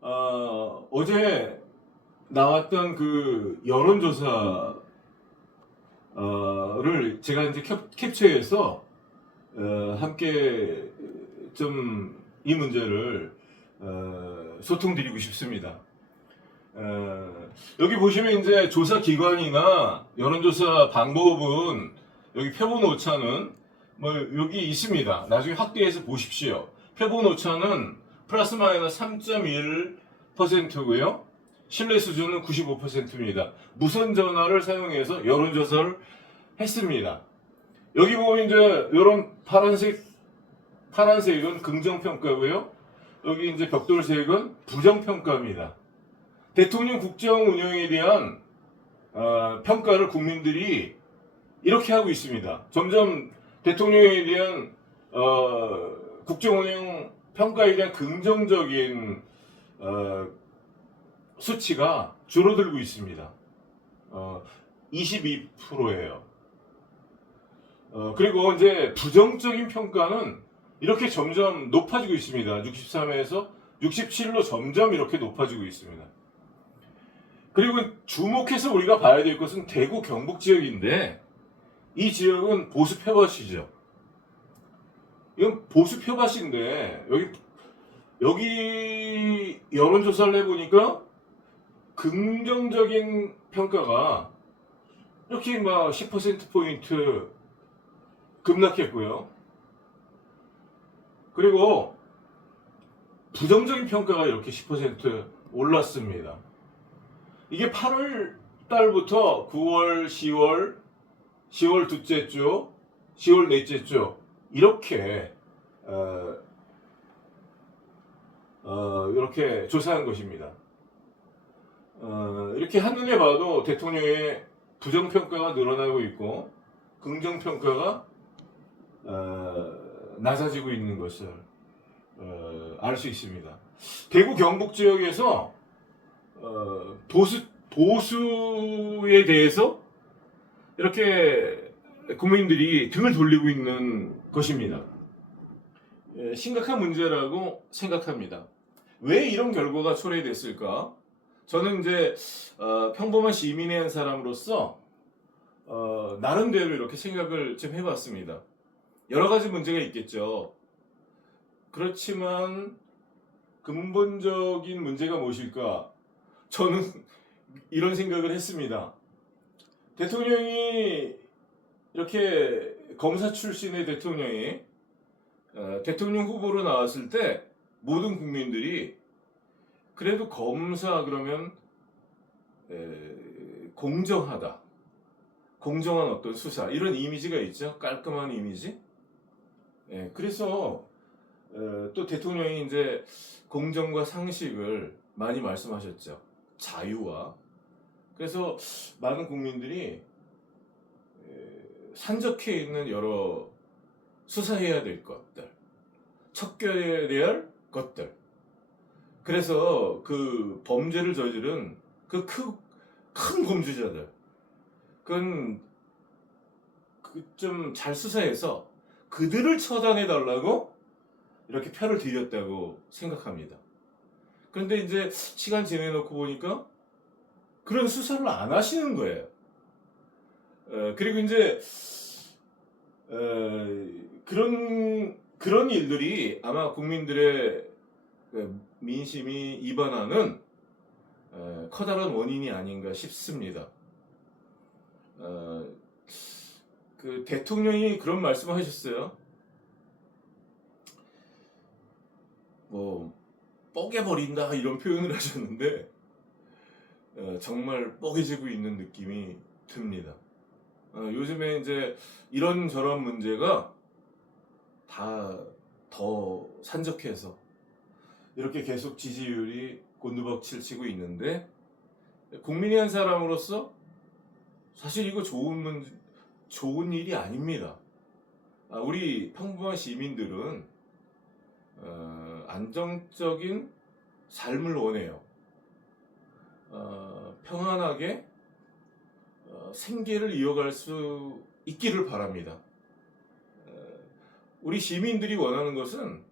어제 나왔던 그 여론조사를 제가 이제 캡처해서 함께 좀 이 문제를 소통드리고 싶습니다. 여기 보시면 이제 조사 기관이나 여론조사 방법은 여기 표본 오차는 뭐 여기 있습니다. 나중에 확대해서 보십시오. 표본 오차는 플러스 마이너스 3.1%고요. 신뢰 수준은 95%입니다. 무선 전화를 사용해서 여론조사를 했습니다. 여기 보면 이제 이런 파란색은 긍정평가고요. 여기 이제 벽돌색은 부정평가입니다. 대통령 국정 운영에 대한 평가를 국민들이 이렇게 하고 있습니다. 점점 대통령에 대한 국정 운영 평가에 대한 긍정적인 수치가 줄어들고 있습니다. 22%예요. 그리고 이제 부정적인 평가는 이렇게 점점 높아지고 있습니다. 63에서 67로 점점 이렇게 높아지고 있습니다. 그리고 주목해서 우리가 봐야 될 것은 대구 경북 지역인데 이 지역은 보수 표밭이죠. 이건 보수 표밭인데 여기 여론조사를 해보니까 긍정적인 평가가 이렇게 막 10%포인트 급락했고요. 그리고 부정적인 평가가 이렇게 10% 올랐습니다. 이게 8월 달부터 9월, 10월 둘째 주, 10월 넷째 주 이렇게 이렇게 조사한 것입니다. 이렇게 한눈에 봐도 대통령의 부정평가가 늘어나고 있고 긍정평가가 낮아지고 있는 것을 알 수 있습니다. 대구 경북 지역에서 보수에 대해서 이렇게 국민들이 등을 돌리고 있는 것입니다. 심각한 문제라고 생각합니다. 왜 이런 결과가 초래됐을까? 저는 이제 평범한 시민의 한 사람으로서 나름대로 이렇게 생각을 좀 해봤습니다. 여러 가지 문제가 있겠죠. 그렇지만 근본적인 문제가 무엇일까? 저는 이런 생각을 했습니다. 대통령이 이렇게 검사 출신의 대통령이 대통령 후보로 나왔을 때 모든 국민들이 그래도 검사 그러면 공정하다, 공정한 어떤 수사 이런 이미지가 있죠. 깔끔한 이미지. 그래서 또 대통령이 이제 공정과 상식을 많이 말씀하셨죠. 자유와. 그래서 많은 국민들이 산적해 있는 여러 수사해야 될 것들, 척결해야 할 것들. 그래서 그 범죄를 저지른 그 큰 범죄자들, 그건 좀 잘 수사해서 그들을 처단해 달라고 이렇게 표를 드렸다고 생각합니다. 그런데 이제 시간 지내놓고 보니까 그런 수사를 안 하시는 거예요. 그리고 이제 그런 일들이 아마 국민들의 민심이 이반하는 커다란 원인이 아닌가 싶습니다. 그 대통령이 그런 말씀을 하셨어요. 뭐 뻐개버린다 이런 표현을 하셨는데 정말 뻐개지고 있는 느낌이 듭니다. 요즘에 이제 이런저런 문제가 다 더 산적해서 이렇게 계속 지지율이 곤두박질 치고 있는데 국민의 한 사람으로서 사실 이거 좋은 일이 아닙니다. 우리 평범한 시민들은 안정적인 삶을 원해요. 평안하게 생계를 이어갈 수 있기를 바랍니다. 우리 시민들이 원하는 것은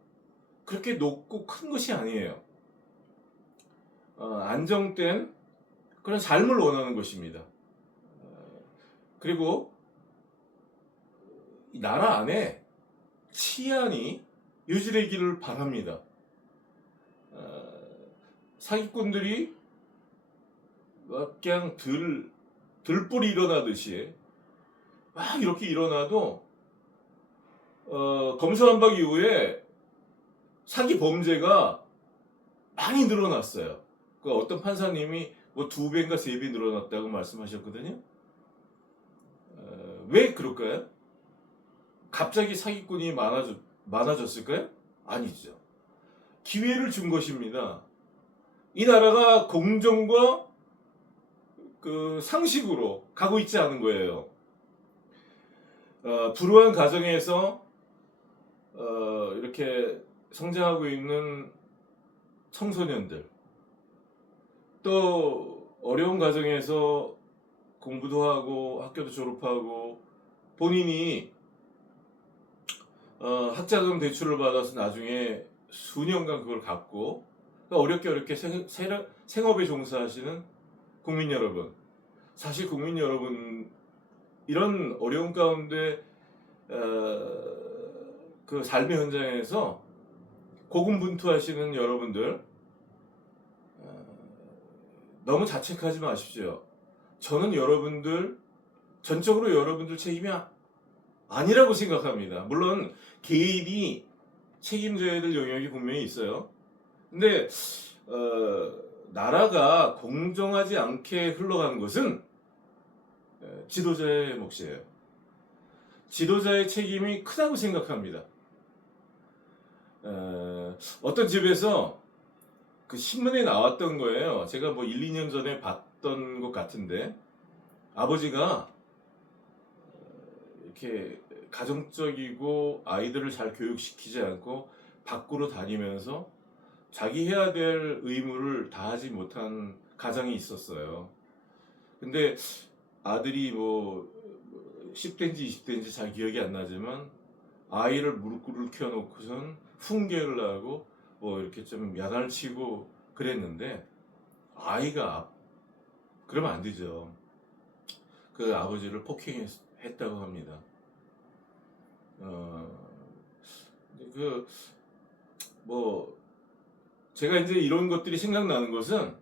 그렇게 높고 큰 것이 아니에요. 안정된 그런 삶을 원하는 것입니다. 그리고 이 나라 안에 치안이 유지되기를 바랍니다. 사기꾼들이 그냥 들불이 일어나듯이 막 이렇게 일어나도 검수완박 이후에 사기 범죄가 많이 늘어났어요. 그 어떤 판사님이 뭐 2배인가 3배 늘어났다고 말씀하셨거든요. 왜 그럴까요? 갑자기 사기꾼이 많아졌을까요? 아니죠. 기회를 준 것입니다. 이 나라가 공정과 그 상식으로 가고 있지 않은 거예요. 불우한 가정에서 이렇게 성장하고 있는 청소년들, 또 어려운 가정에서 공부도 하고 학교도 졸업하고 본인이 학자금 대출을 받아서 나중에 수년간 그걸 갚고 어렵게 생업에 종사하시는 국민 여러분, 사실 국민 여러분 이런 어려운 가운데 그 삶의 현장에서 고군분투하시는 여러분들 너무 자책하지 마십시오. 저는 전적으로 여러분들 책임이 아니라고 생각합니다. 물론 개인이 책임져야 될 영역이 분명히 있어요. 근데 나라가 공정하지 않게 흘러가는 것은 지도자의 몫이에요. 지도자의 책임이 크다고 생각합니다. 어떤 집에서 그 신문에 나왔던 거예요. 제가 뭐 1, 2년 전에 봤던 것 같은데 아버지가 이렇게 가정적이고 아이들을 잘 교육시키지 않고 밖으로 다니면서 자기 해야 될 의무를 다하지 못한 가정이 있었어요. 근데 아들이 뭐 10대인지 20대인지 잘 기억이 안 나지만 아이를 무릎 꿇혀놓고선 훈계를 하고 뭐 이렇게 좀 야단을 치고 그랬는데 아이가 그러면 안 되죠. 그 아버지를 폭행했다고 합니다. 뭐 제가 이제 이런 것들이 생각나는 것은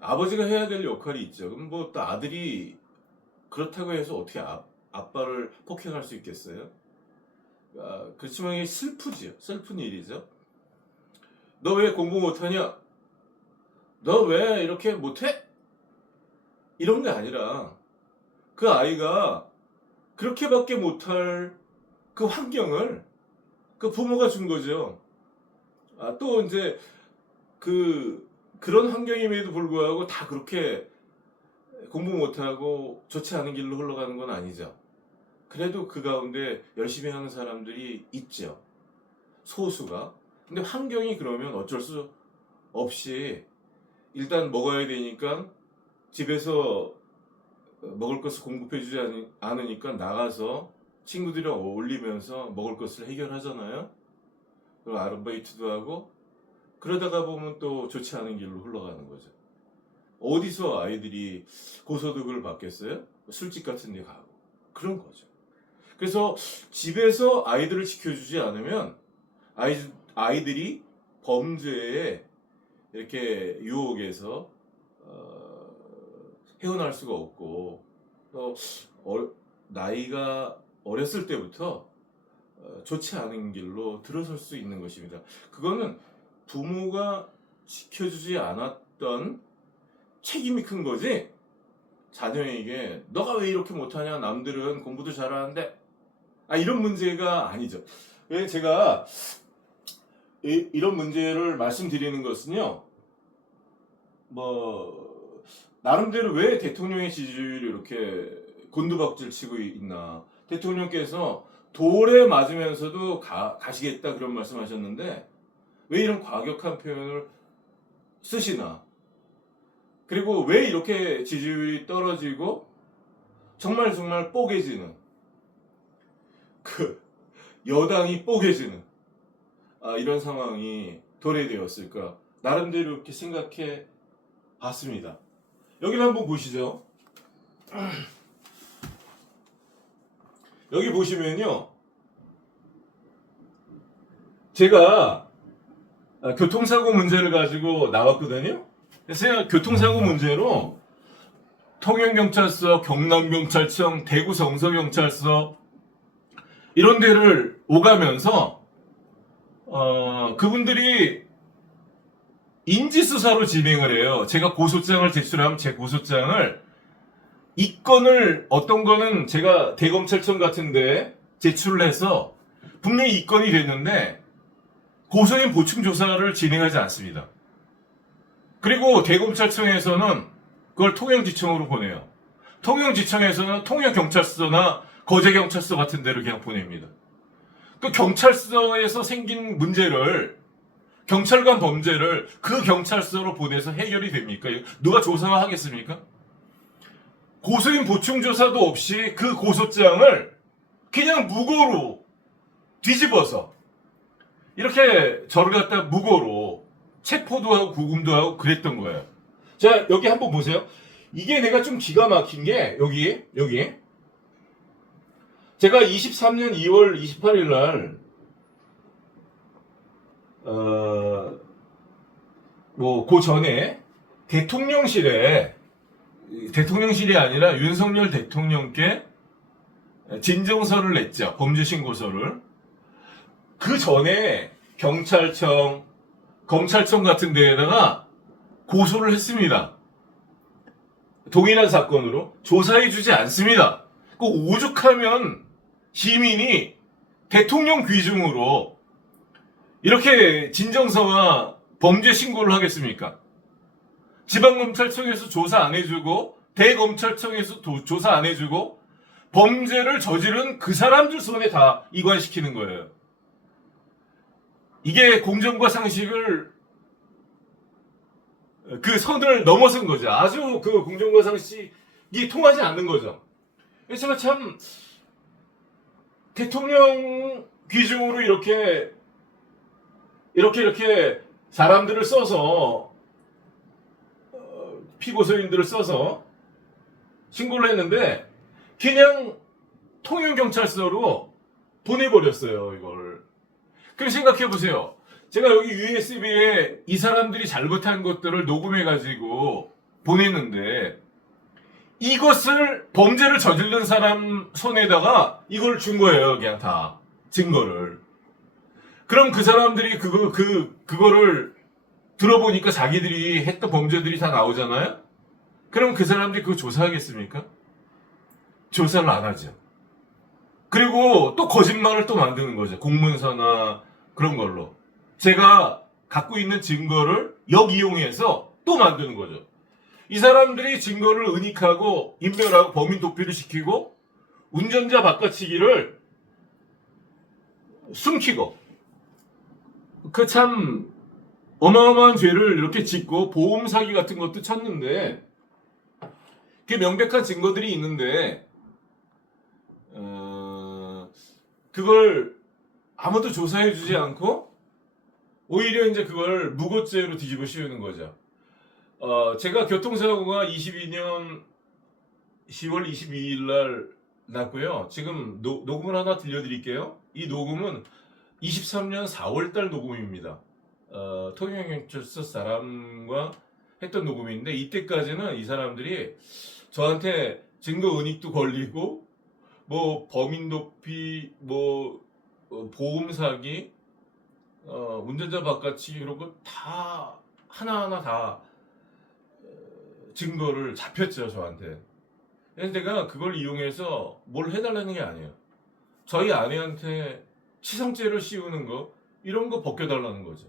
아버지가 해야 될 역할이 있죠. 그럼 뭐 또 아들이 그렇다고 해서 어떻게 아빠를 폭행할 수 있겠어요? 그렇지만 이게 슬픈 일이죠. 너 왜 공부 못하냐? 너 왜 이렇게 못해? 이런 게 아니라 그 아이가 그렇게밖에 못할 그 환경을 그 부모가 준 거죠. 또 이제 그런 환경임에도 불구하고 다 그렇게 공부 못하고 좋지 않은 길로 흘러가는 건 아니죠. 그래도 그 가운데 열심히 하는 사람들이 있죠. 소수가. 근데 환경이 그러면 어쩔 수 없이 일단 먹어야 되니까 집에서 먹을 것을 공급해주지 않으니까 나가서 친구들이랑 어울리면서 먹을 것을 해결하잖아요. 그리고 아르바이트도 하고 그러다가 보면 또 좋지 않은 길로 흘러가는 거죠. 어디서 아이들이 고소득을 받겠어요? 술집 같은 데 가고 그런 거죠. 그래서 집에서 아이들을 지켜주지 않으면 아이들이 범죄에 이렇게 유혹에서 헤어날 수가 없고 또 나이가 어렸을 때부터 좋지 않은 길로 들어설 수 있는 것입니다. 그거는 부모가 지켜주지 않았던 책임이 큰 거지 자녀에게 너가 왜 이렇게 못하냐 남들은 공부도 잘하는데 이런 문제가 아니죠. 왜 제가 이런 문제를 말씀드리는 것은요, 뭐 나름대로 왜 대통령의 지지율이 이렇게 곤두박질 치고 있나. 대통령께서 돌에 맞으면서도 가시겠다 그런 말씀하셨는데 왜 이런 과격한 표현을 쓰시나. 그리고 왜 이렇게 지지율이 떨어지고 정말 뽀개지는 여당이 뽀개지는 이런 상황이 도래되었을까. 나름대로 이렇게 생각해 봤습니다. 여기를 한번 보시죠. 여기 보시면요, 제가 교통사고 문제를 가지고 나왔거든요. 그래서 제가 교통사고 문제로 통영경찰서, 경남경찰청, 대구 성서경찰서 이런 데를 오가면서 그분들이 인지수사로 진행을 해요. 제가 고소장을 제출하면 제 고소장을 이 건을 어떤 거는 제가 대검찰청 같은데 제출을 해서 분명히 이 건이 됐는데 고소인 보충 조사를 진행하지 않습니다. 그리고 대검찰청에서는 그걸 통영지청으로 보내요. 통영지청에서는 통영경찰서나 거제경찰서 같은 데를 그냥 보냅니다. 그 경찰서에서 생긴 문제를, 경찰관 범죄를 그 경찰서로 보내서 해결이 됩니까? 누가 조사하겠습니까? 고소인 보충 조사도 없이 그 고소장을 그냥 무고로 뒤집어서 이렇게 저를 갖다 무고로 체포도 하고 구금도 하고 그랬던 거예요. 자, 여기 한번 보세요. 이게 내가 좀 기가 막힌 게 여기 제가 23년 2월 28일 날 그 전에 대통령실이 아니라 윤석열 대통령께 진정서를 냈죠. 범죄신고서를. 그 전에 경찰청, 검찰청 같은 데에다가 고소를 했습니다. 동일한 사건으로 조사해주지 않습니다. 그 오죽하면 시민이 대통령 귀중으로 이렇게 진정서와 범죄 신고를 하겠습니까? 지방검찰청에서 조사 안 해주고 대검찰청에서 조사 안 해주고 범죄를 저지른 그 사람들 손에 다 이관시키는 거예요. 이게 공정과 상식을 그 선을 넘어선 거죠. 아주 그 공정과 상식이 통하지 않는 거죠. 그래서 제가 참 대통령 귀중으로 이렇게 사람들을 써서 피고소인들을 써서 신고를 했는데 그냥 통영경찰서로 보내버렸어요, 이걸. 그럼 생각해보세요. 제가 여기 USB에 이 사람들이 잘못한 것들을 녹음해가지고 보냈는데 이것을 범죄를 저지른 사람 손에다가 이걸 준 거예요, 그냥 다. 증거를. 그럼 그 사람들이 그거를 들어보니까 자기들이 했던 범죄들이 다 나오잖아요? 그럼 그 사람들이 그거 조사하겠습니까? 조사를 안 하죠. 그리고 또 거짓말을 또 만드는 거죠. 공문서나 그런 걸로. 제가 갖고 있는 증거를 역이용해서 또 만드는 거죠. 이 사람들이 증거를 은닉하고 인멸하고 범인 도피를 시키고 운전자 바꿔치기를 숨기고 그 참 어마어마한 죄를 이렇게 짓고 보험 사기 같은 것도 쳤는데 그게 명백한 증거들이 있는데 그걸 아무도 조사해주지 않고 오히려 이제 그걸 무고죄로 뒤집어 씌우는 거죠. 제가 교통사고가 22년 10월 22일 날 났고요. 지금 녹음을 하나 들려드릴게요. 이 녹음은 23년 4월 달 녹음입니다. 통영경찰서 사람과 했던 녹음인데 이때까지는 이 사람들이 저한테 증거 은닉도 걸리고 뭐 범인 도피, 보험 사기, 운전자 바꿔치기 이런 거 다 하나하나 다 증거를 잡혔죠, 저한테. 그래서 내가 그걸 이용해서 뭘 해달라는 게 아니에요. 저희 아내한테 치상죄를 씌우는 거 이런 거 벗겨달라는 거죠.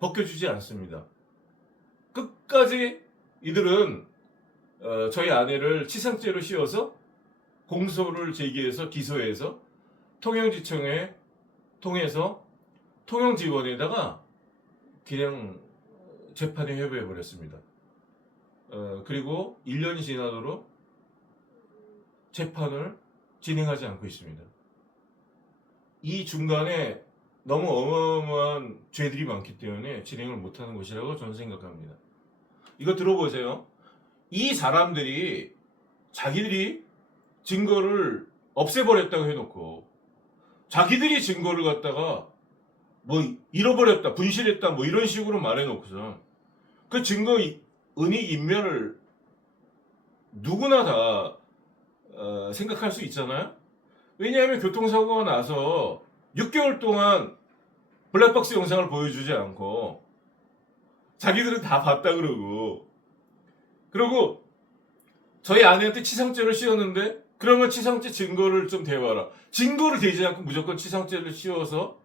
벗겨주지 않습니다. 끝까지 이들은 저희 아내를 치상죄로 씌워서 공소를 제기해서 기소해서 통영지청에 통해서 통영지원에다가 그냥 재판에 회부해버렸습니다. 그리고 1년이 지나도록 재판을 진행하지 않고 있습니다. 이 중간에 너무 어마어마한 죄들이 많기 때문에 진행을 못하는 것이라고 저는 생각합니다. 이거 들어보세요. 이 사람들이 자기들이 증거를 없애버렸다고 해놓고 자기들이 증거를 갖다가 뭐 잃어버렸다, 분실했다 뭐 이런 식으로 말해놓고서 그 증거 은닉 인멸을 누구나 다 생각할 수 있잖아요. 왜냐하면 교통사고가 나서 6개월 동안 블랙박스 영상을 보여주지 않고 자기들은 다 봤다 그러고 저희 아내한테 치상죄를 씌웠는데 그러면 치상죄 증거를 좀 대봐라. 증거를 대지 않고 무조건 치상죄를 씌워서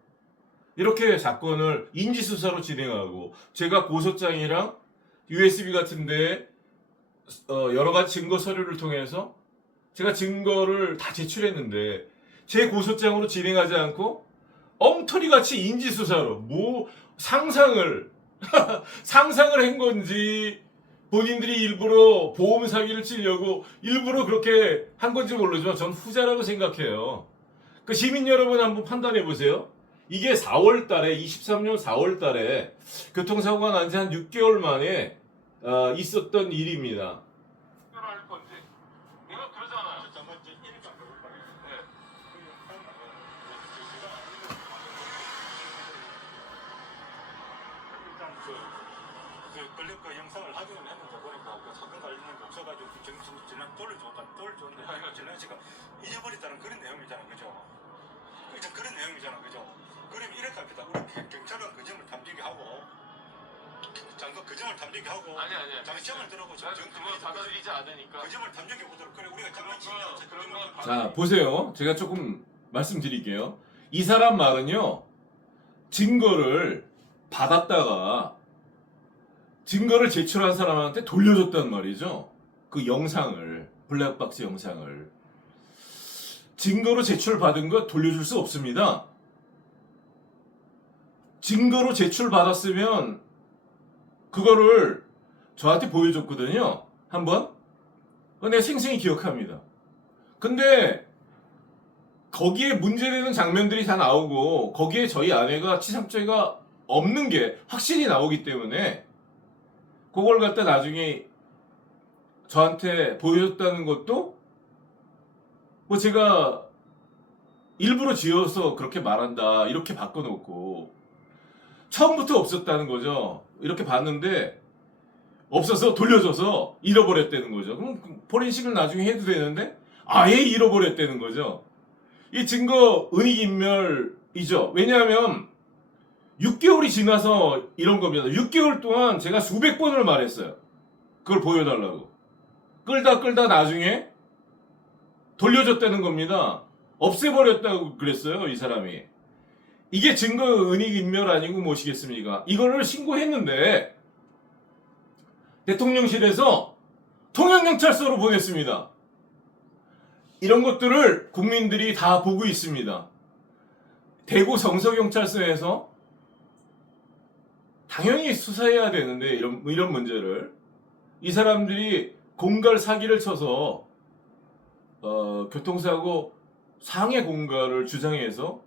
이렇게 사건을 인지수사로 진행하고 제가 고소장이랑 USB 같은데 여러 가지 증거 서류를 통해서 제가 증거를 다 제출했는데 제 고소장으로 진행하지 않고 엉터리같이 인지수사로 뭐 상상을 한 건지 본인들이 일부러 보험 사기를 치려고 일부러 그렇게 한 건지 모르지만 전 후자라고 생각해요. 그 시민 여러분 한번 판단해 보세요. 이게 4월 달에 23년 4월 달에 교통사고가 난 지 한 6개월 만에 있었던 일입니다. 할 건지. 내가 그러잖아. 걸릴 거 영상을 확인을 했는데 보니까 그 사건 관련된 게 없어가지고 지난 돌려줬는데 지난 씨가 잊어버렸다는 그런 내용이잖아, 그죠? 이제 그런 내용이잖아, 그죠? 그럼 이렇게 합니다. 우리 경찰은 그 점을 탐지기 하고, 잠깐 그 점을 탐지기 하고, 아니 장시험을 들어고 그걸 받아들이지 않으니까 그 점을 탐지기 보도록 그래 우리가 장난치냐? 자, 보세요. 제가 조금 말씀드릴게요. 이 사람 말은요, 증거를 받았다가 증거를 제출한 사람한테 돌려줬단 말이죠. 그 영상을, 블랙박스 영상을. 증거로 제출받은 거 돌려줄 수 없습니다. 증거로 제출받았으면 그거를 저한테 보여줬거든요. 한번. 내가 생생히 기억합니다. 근데 거기에 문제되는 장면들이 다 나오고 거기에 저희 아내가 치상죄가 없는 게 확실히 나오기 때문에 그걸 갖다 나중에 저한테 보여줬다는 것도 뭐 제가 일부러 지어서 그렇게 말한다 이렇게 바꿔놓고 처음부터 없었다는 거죠. 이렇게 봤는데 없어서 돌려줘서 잃어버렸다는 거죠. 그럼 포렌식을 나중에 해도 되는데 아예 잃어버렸다는 거죠. 이 증거 은닉인멸이죠. 왜냐하면 6개월이 지나서 이런 겁니다. 6개월 동안 제가 수백 번을 말했어요. 그걸 보여달라고. 끌다 나중에 돌려줬다는 겁니다. 없애버렸다고 그랬어요, 이 사람이. 이게 증거 은닉인멸 아니고 무엇이겠습니까? 이거를 신고했는데 대통령실에서 통영경찰서로 보냈습니다. 이런 것들을 국민들이 다 보고 있습니다. 대구 성서경찰서에서 당연히 수사해야 되는데 이런 문제를 이 사람들이 공갈 사기를 쳐서 교통사고 상해 공갈을 주장해서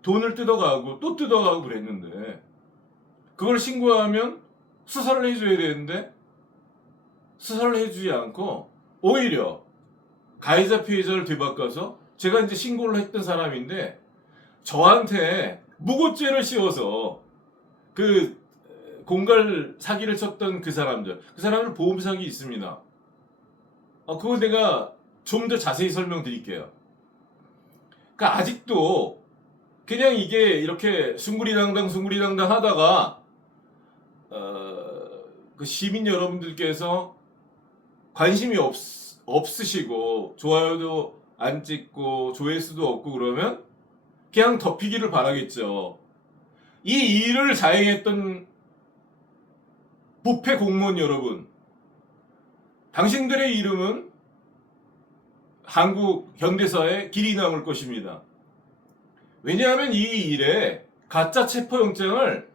돈을 뜯어가고 또 뜯어가고 그랬는데 그걸 신고하면 수사를 해줘야 되는데 수사를 해주지 않고 오히려 가해자 피해자를 뒤바꿔서 제가 이제 신고를 했던 사람인데 저한테 무고죄를 씌워서 그 공갈 사기를 쳤던 그 사람들 보험 사기 있습니다. 그거 내가 좀 더 자세히 설명드릴게요. 그러니까 아직도 그냥 이게 이렇게 숭구리당당 하다가 그 시민 여러분들께서 관심이 없으시고 좋아요도 안 찍고 조회수도 없고 그러면 그냥 덮이기를 바라겠죠. 이 일을 자행했던 부패 공무원 여러분, 당신들의 이름은 한국 현대사에 길이 남을 것입니다. 왜냐하면 이 일에 가짜 체포영장을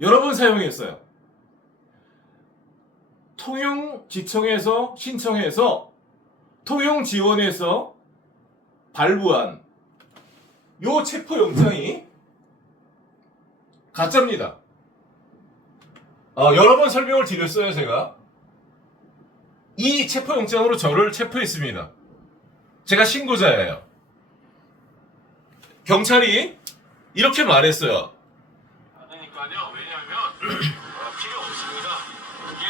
여러 번 사용했어요. 통영지청에서 신청해서 통영지원에서 발부한 요 체포영장이 가짜입니다. 여러 번 설명을 드렸어요, 제가. 이 체포영장으로 저를 체포했습니다. 제가 신고자예요. 경찰이 이렇게 말했어요. 그러니까요. 왜냐하면 필요 없습니다. 그게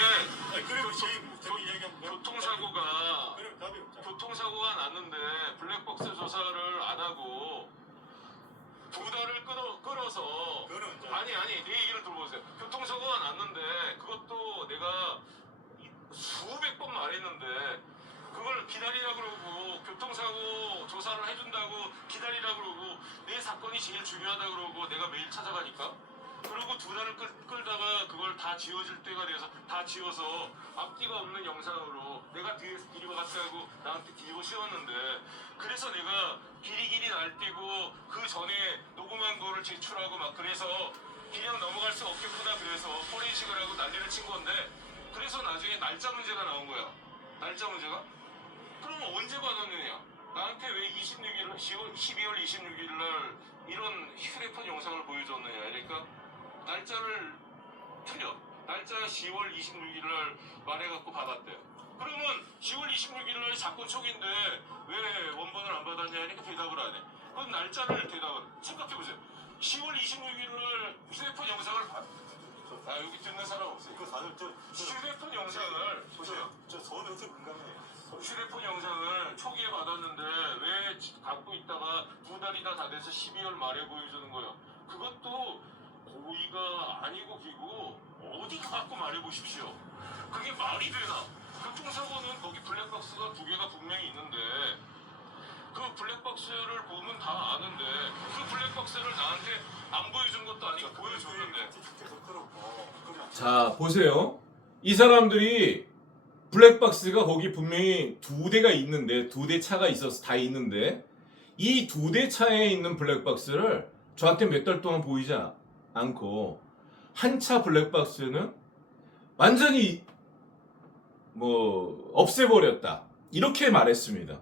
아니, 그리고 저희 얘기하면 교통사고가 그럼 답이 없잖아. 교통사고가 났는데 블랙박스 조사를 안 하고 두 달을 끌어서 그거는 이제 아니 내 얘기를 들어보세요. 교통사고가 났는데 그것도 내가 수백 번 말했는데 그걸 기다리라 그러고 교통사고 조사를 해준다고 기다리라 그러고 내 사건이 제일 중요하다 그러고 내가 매일 찾아가니까 그리고 두 달을 끌다가 그걸 다 지워질 때가 돼서 다 지워서 앞뒤가 없는 영상으로 내가 뒤에서 뒤집어 갔다 하고 나한테 뒤집어 씌웠는데 그래서 내가 길이 날뛰고 그 전에 녹음한 거를 제출하고 막 그래서 그냥 넘어갈 수 없겠구나 그래서 포렌식을 하고 난리를 친 건데 그래서 나중에 날짜 문제가 나온 거야. 날짜 문제가? 그러면 언제 받았느냐? 나한테 왜 12월 26일 날 이런 휴대폰 영상을 보여줬느냐? 그러니까 날짜를 틀려. 날짜 10월 26일 날 말해갖고 받았대요. 그러면 10월 26일 날 사건 초기인데 왜 원본을 안 받았냐? 하니까 대답을 안 해. 그럼 날짜를 대답을 생각해보세요. 10월 26일 날 휴대폰 영상을 여기 듣는 사람 없어요. 그 사실 휴대폰 영상을 보세요. 저 서울 역시 민감해요. 휴대폰 영상을 초기에 받았는데 왜 갖고 있다가 두 달이 다 돼서 12월 말에 보여주는 거예요. 그것도 고의가 아니고 기고 어디 갖고 말해보십시오. 그게 말이 되나? 교통사고는 거기 블랙박스가 두 개가 분명히 있는데 그 블랙박스를 보면 다 아는데 그 블랙박스를 나한테 안 보여준 것도 아니고 보여줬는데 계속 들었고 그냥 자, 보세요. 이 사람들이 블랙박스가 거기 분명히 두 대가 있는데, 두 대 차가 있어서 다 있는데, 이 두 대 차에 있는 블랙박스를 저한테 몇 달 동안 보이지 않고, 한 차 블랙박스는 완전히 없애버렸다. 이렇게 말했습니다.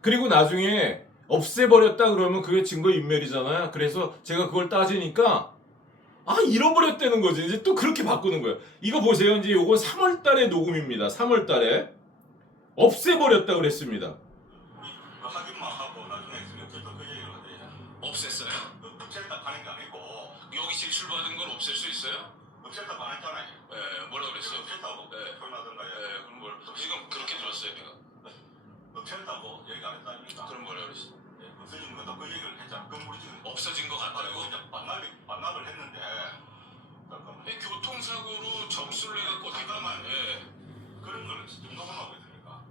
그리고 나중에 없애버렸다 그러면 그게 증거인멸이잖아요. 그래서 제가 그걸 따지니까 잃어버렸다는 거지. 이제 또 그렇게 바꾸는 거예요. 이거 보세요. 이제 요건 3월 달에 녹음입니다. 3월 달에 없애버렸다 그랬습니다. 확인만 하고 나중에 저도 그 얘기를 하대요. 없앴어요? 없앴다 가는 게 아니고 여기 제출받은 걸 없앨 수 있어요? 없앴다 안 했잖아요. 네, 뭐라 그랬어요? 없앴다고 네. 표현하던가요. 네, 그럼 뭘 지금 그렇게 들었어요, 내가. 없앴다고 얘기 안 했다 아닙니까? 그럼 뭐라 그랬어? 없어진 거다 그 얘기를 했잖아. 그럼 우리 지금 없어진 것 그리고 같다고? 이제 반납을 했는데 잠깐만. 교통사고로 접수를 해갖고 잠깐만. 예. 그런 걸 지금 녹음하고 있습니까?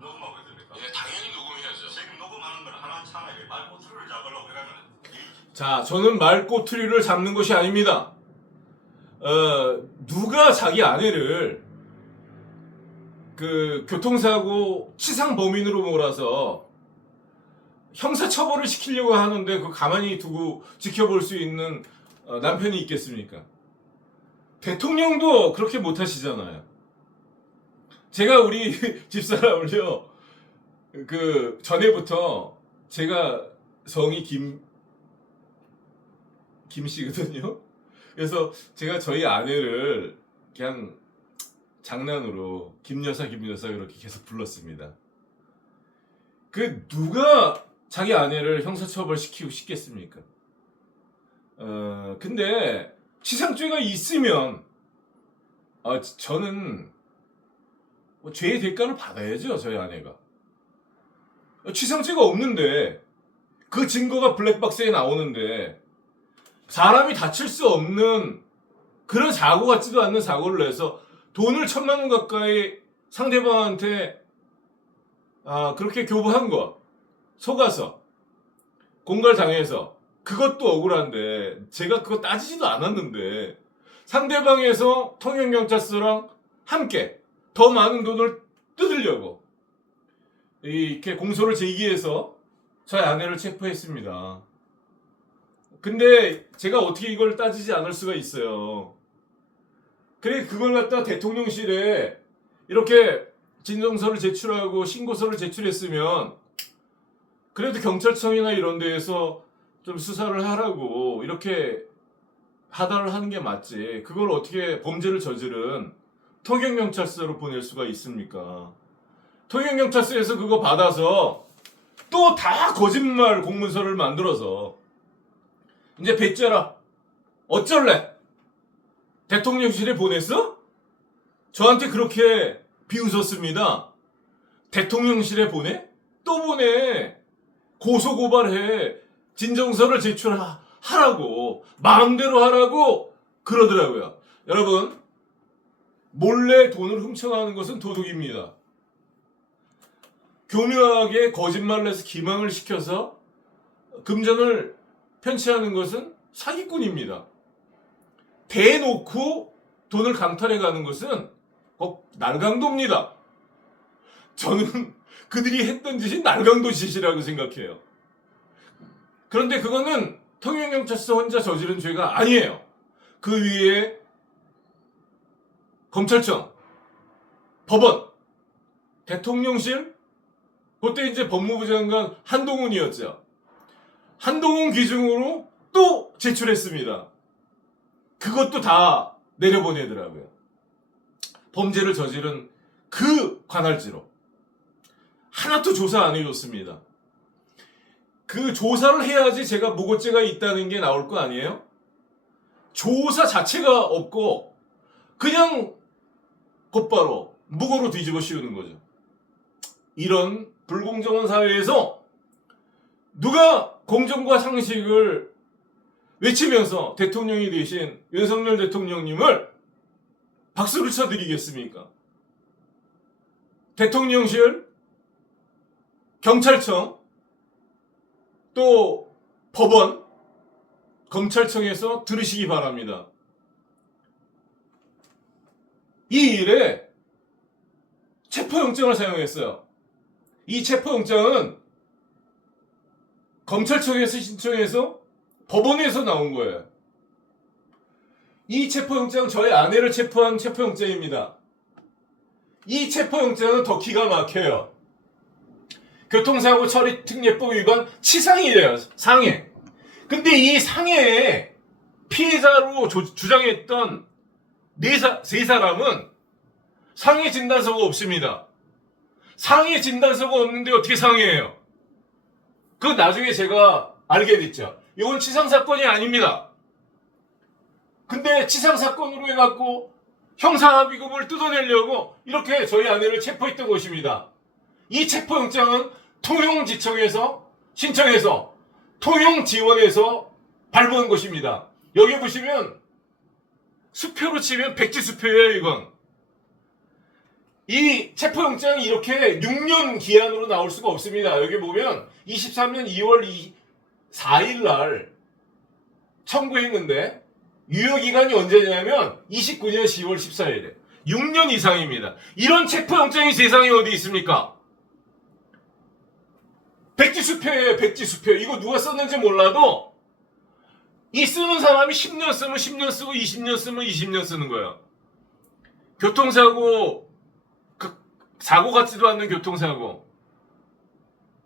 녹음하고 있습니까? 예, 당연히 녹음해야죠. 지금 녹음하는 걸 하나 차나에 말꼬투리를 잡으려고 해가면 자, 저는 말꼬투리를 잡는 것이 아닙니다. 누가 자기 아내를 그 교통사고 치상 범인으로 몰아서 형사처벌을 시키려고 하는데 그 가만히 두고 지켜볼 수 있는 남편이 있겠습니까? 대통령도 그렇게 못하시잖아요. 제가 우리 집사람을요, 그 전에부터 제가 성이 김씨거든요. 그래서 제가 저희 아내를 그냥 장난으로 김여사 그렇게 계속 불렀습니다. 그 누가 자기 아내를 형사처벌 시키고 싶겠습니까? 근데 치상죄가 있으면 저는 죄의 대가를 받아야죠. 저희 아내가 치상죄가 없는데 그 증거가 블랙박스에 나오는데 사람이 다칠 수 없는 그런 사고 같지도 않는 사고를 내서 돈을 1,000만 원 가까이 상대방한테 그렇게 교부한 거 속아서 공갈당해서 그것도 억울한데 제가 그거 따지지도 않았는데 상대방에서 통영경찰서랑 함께 더 많은 돈을 뜯으려고 이렇게 공소를 제기해서 저희 아내를 체포했습니다. 근데 제가 어떻게 이걸 따지지 않을 수가 있어요. 그래 그걸 갖다 대통령실에 이렇게 진정서를 제출하고 신고서를 제출했으면 그래도 경찰청이나 이런 데에서 좀 수사를 하라고 이렇게 하달을 하는 게 맞지. 그걸 어떻게 범죄를 저지른 통영경찰서로 보낼 수가 있습니까? 통영경찰서에서 그거 받아서 또 다 거짓말 공문서를 만들어서 이제 배째라 어쩔래? 대통령실에 보냈어? 저한테 그렇게 비웃었습니다. 대통령실에 보내? 또 보내. 고소고발해. 진정서를 제출하라고. 마음대로 하라고 그러더라고요. 여러분, 몰래 돈을 훔쳐가는 것은 도둑입니다. 교묘하게 거짓말을 해서 기망을 시켜서 금전을 편취하는 것은 사기꾼입니다. 대놓고 돈을 강탈해 가는 것은 날강도입니다. 저는 그들이 했던 짓이 날강도 짓이라고 생각해요. 그런데 그거는 통영경찰서 혼자 저지른 죄가 아니에요. 그 위에 검찰청, 법원, 대통령실, 그때 이제 법무부 장관 한동훈이었죠. 한동훈 기준으로 또 제출했습니다. 그것도 다 내려보내더라고요. 범죄를 저지른 그 관할지로. 하나도 조사 안 해줬습니다. 그 조사를 해야지 제가 무고죄가 있다는 게 나올 거 아니에요? 조사 자체가 없고 그냥 곧바로 무고로 뒤집어 씌우는 거죠. 이런 불공정한 사회에서 누가 공정과 상식을 외치면서 대통령이 되신 윤석열 대통령님을 박수를 쳐드리겠습니까? 대통령실, 경찰청, 또 법원, 검찰청에서 들으시기 바랍니다. 이 일에 체포영장을 사용했어요. 이 체포영장은 검찰청에서 신청해서 법원에서 나온 거예요. 이 체포영장 저희 아내를 체포한 체포영장입니다. 이 체포영장은 더 기가 막혀요. 교통사고 처리 특례법 위반 치상이에요. 상해. 근데 이 상해에 피해자로 주장했던 세 사람은 상해 진단서가 없습니다. 상해 진단서가 없는데 어떻게 상해해요? 그건 나중에 제가 알게 됐죠. 이건 치상사건이 아닙니다. 근데 치상사건으로 해갖고 형사합의금을 뜯어내려고 이렇게 저희 아내를 체포했던 것입니다. 이 체포영장은 통영지청에서 신청해서 통영지원에서 발부한 것입니다. 여기 보시면 수표로 치면 백지수표예요. 이건. 이 체포영장이 이렇게 6년 기한으로 나올 수가 없습니다. 여기 보면 23년 2월 4일 날 청구했는데 유효기간이 언제냐면 29년 10월 14일에 6년 이상입니다. 이런 체포영장이 세상에 어디 있습니까? 백지수표예요. 백지수표. 이거 누가 썼는지 몰라도 이 쓰는 사람이 10년 쓰면 10년 쓰고 20년 쓰면 20년 쓰는 거예요. 교통사고 사고 같지도 않는 교통사고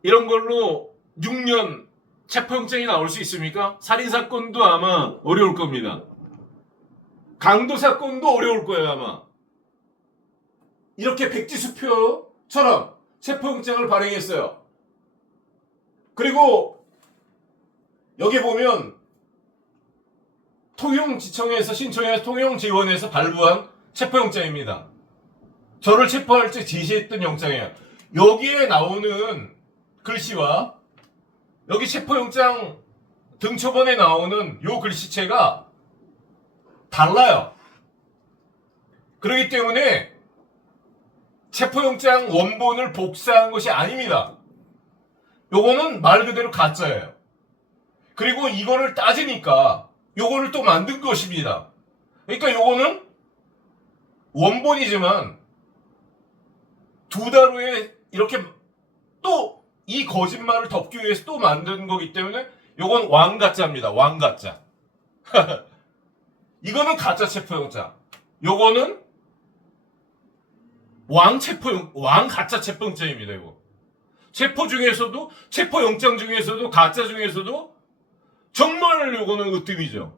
이런 걸로 6년 체포영장이 나올 수 있습니까? 살인사건도 아마 어려울 겁니다. 강도사건도 어려울 거예요. 아마. 이렇게 백지수표처럼 체포영장을 발행했어요. 그리고 여기 보면 통영지청에서 신청해서 통영지원에서 발부한 체포영장입니다. 저를 체포할 때 지시했던 영장이에요. 여기에 나오는 글씨와 여기 체포영장 등초본에 나오는 요 글씨체가 달라요. 그렇기 때문에 체포영장 원본을 복사한 것이 아닙니다. 요거는 말 그대로 가짜예요. 그리고 이거를 따지니까 요거를 또 만든 것입니다. 그러니까 요거는 원본이지만 2달 후에 이렇게 또 이 거짓말을 덮기 위해서 또 만든 거기 때문에 요건 왕가짜입니다. 왕가짜. 이거는 가짜 체포영장. 요거는 왕가짜 체포영장입니다. 이거. 체포 중에서도 체포영장 중에서도 가짜 중에서도 정말 요거는 으뜸이죠.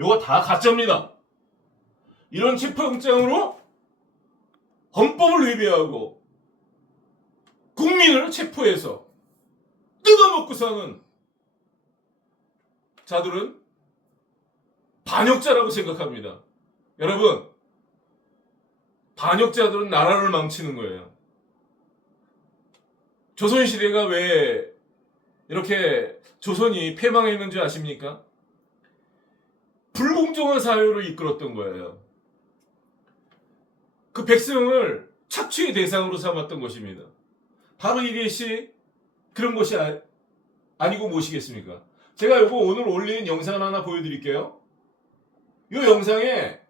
요거 다 가짜입니다. 이런 체포영장으로 헌법을 위배하고 국민을 체포해서 뜯어먹고 사는 자들은 반역자라고 생각합니다. 여러분, 반역자들은 나라를 망치는 거예요. 조선시대가 왜 이렇게 조선이 패망했는 줄 아십니까? 불공정한 사회로 이끌었던 거예요. 그 백성을 착취의 대상으로 삼았던 것입니다. 바로 이것이 그런 것이 아니고 무엇이겠습니까? 제가 이거 오늘 올린 영상을 하나 보여드릴게요. 이 영상에